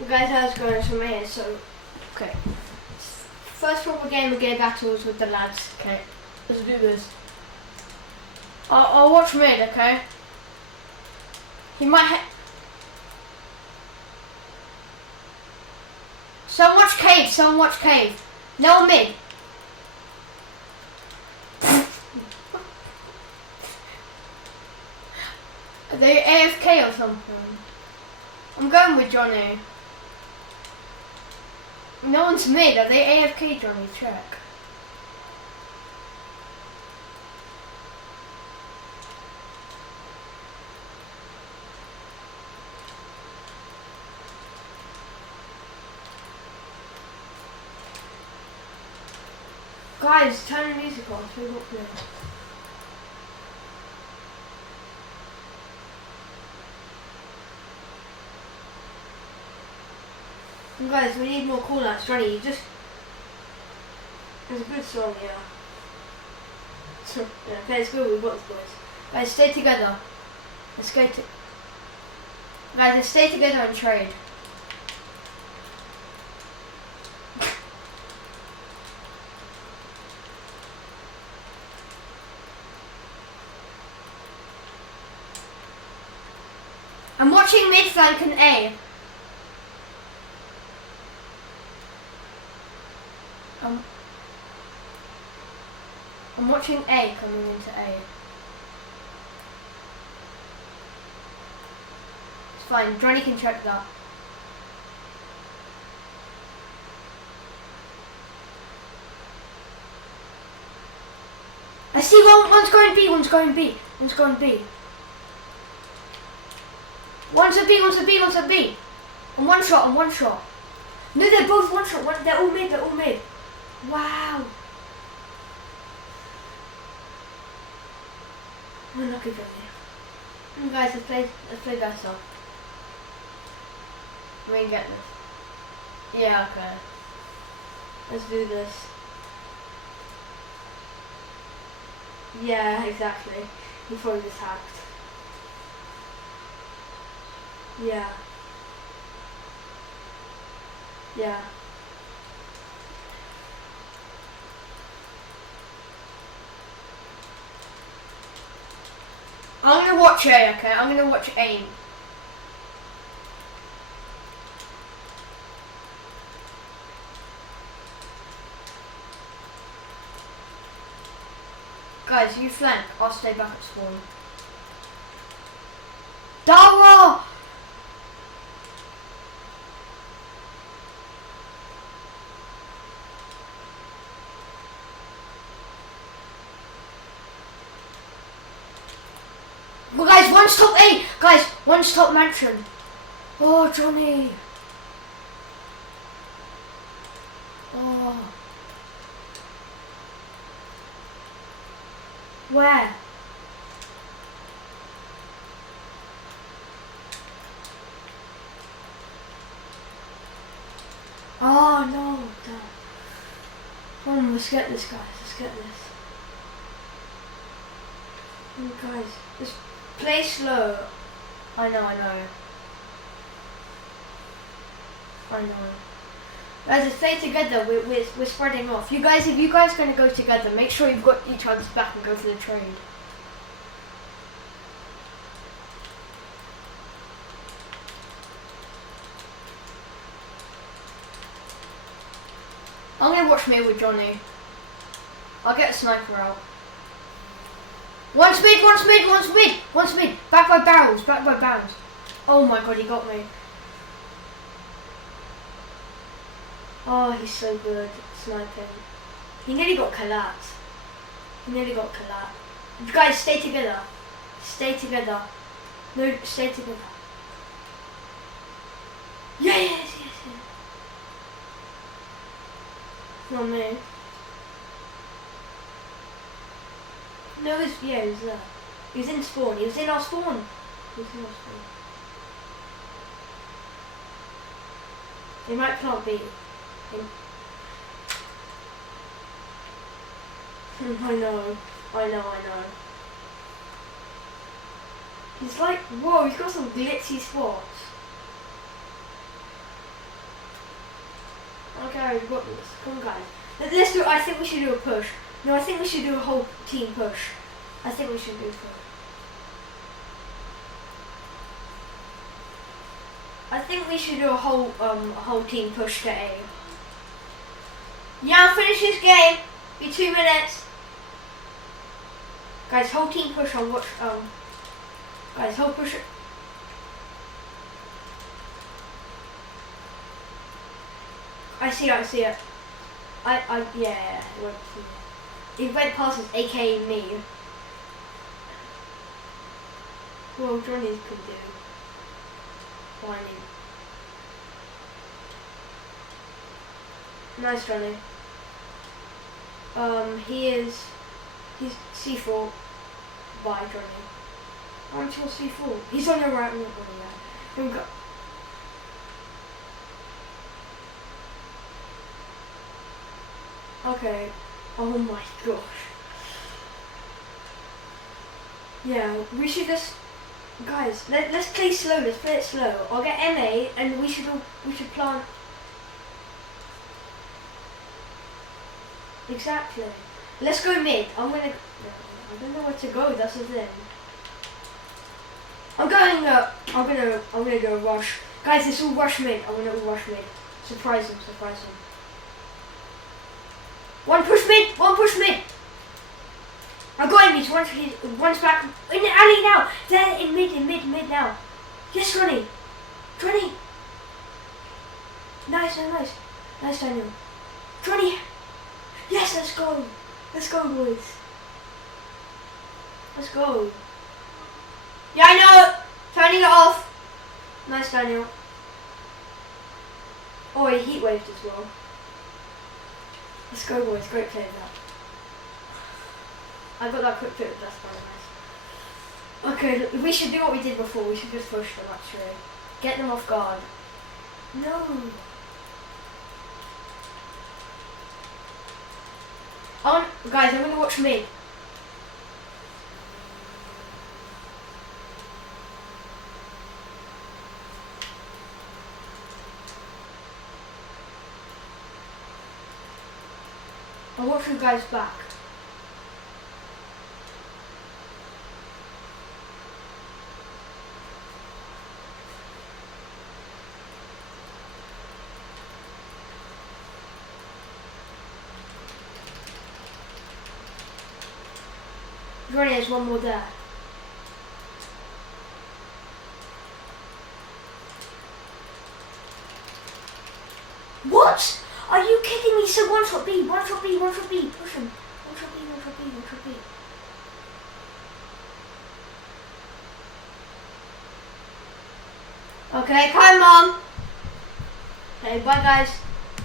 Well, guys, how's it going from here? So, Okay. first proper game of gay battles with the lads. Okay. Let's do this. I'll watch mid, okay? He might So much cave. No mid. Are they AFK or something? I'm going with Johnny. No one's mid. Are they AFK, Johnny? Check. Guys, turn the music on. It's really popular. And guys, we need more call-outs. Johnny, you just... It's a good song, yeah. So, yeah, okay, it's good. We've got this, boys. Guys, stay together. Let's go to... Guys, let's stay together and trade. I'm watching mid flank and A. I'm watching A coming into A. It's fine, Johnny can check that. I see one's going B, one's going B. One's a B. On one shot. No, they're both one shot. They're all mid. Wow. We're lucky from here. Guys, let's play better. We can get this. Yeah, okay. Let's do this. Yeah, exactly. He probably just hacked. Yeah. I'm gonna watch A, okay? I'm gonna watch aim. Guys, you flank. I'll stay back at spawn. Dara! Well, guys, one's top A. Guys, one's top mansion. Oh, Johnny. Oh. Where? Oh, no. Come on, let's get this, guys. Oh, guys, just play slow. I know. Guys, let's play together. We're spreading off. If you guys gonna go together, make sure you've got each other's back and go for the trade. I'm gonna watch me with Johnny. I'll get a sniper out. One's mid. Back by barrels. Oh my god, he got me. Oh, he's so good sniping. He nearly got collat. You guys, stay together. No, stay together. Yes. Not me. No, he was there. He was in spawn. He was in our spawn. They might plant B. I know. He's like, whoa, he's got some glitzy spots. Gary, we've got this. Come on, guys. Let's do. I think we should do a push. No, I think we should do a whole team push. I think we should do a push. I think we should do a whole team push to A. Yeah, I'll finish this game. Be 2 minutes. Guys, whole team push on watch. Guys, whole push. I see it. Yeah. It went past us, aka me. Well, Johnny could do. Whining. Nice, Johnny. He's C4. Bye, Johnny. I'm still C4. He's on your right. Here we go. Okay. Oh my gosh. Yeah, we should just, guys. Let's play slow. Let's play it slow. I'll get MA, and we should plant. Exactly. Let's go mid. I don't know where to go. That's the thing. I'm gonna go rush. Guys, it's all rush mid. I'm gonna rush mid. Surprise him. One push mid. I'm going mid. One's back in the alley now. They're in mid now. Yes, Johnny. Nice, Daniel. Johnny. Yes, let's go, boys. Let's go. Yeah, I know. Turning it off. Nice, Daniel. Oh, he heat waved as well. Let's go, boys. Great play that. I got that quick flip. That's very nice. Okay, we should do what we did before. We should just push them, actually. Get them off guard. No. Guys, I'm gonna watch mid. I'll watch you guys back. Johnny, there's one more there. What? Are you kidding me? So one shot B. Push him. One shot B. Okay, come on. Okay, bye guys.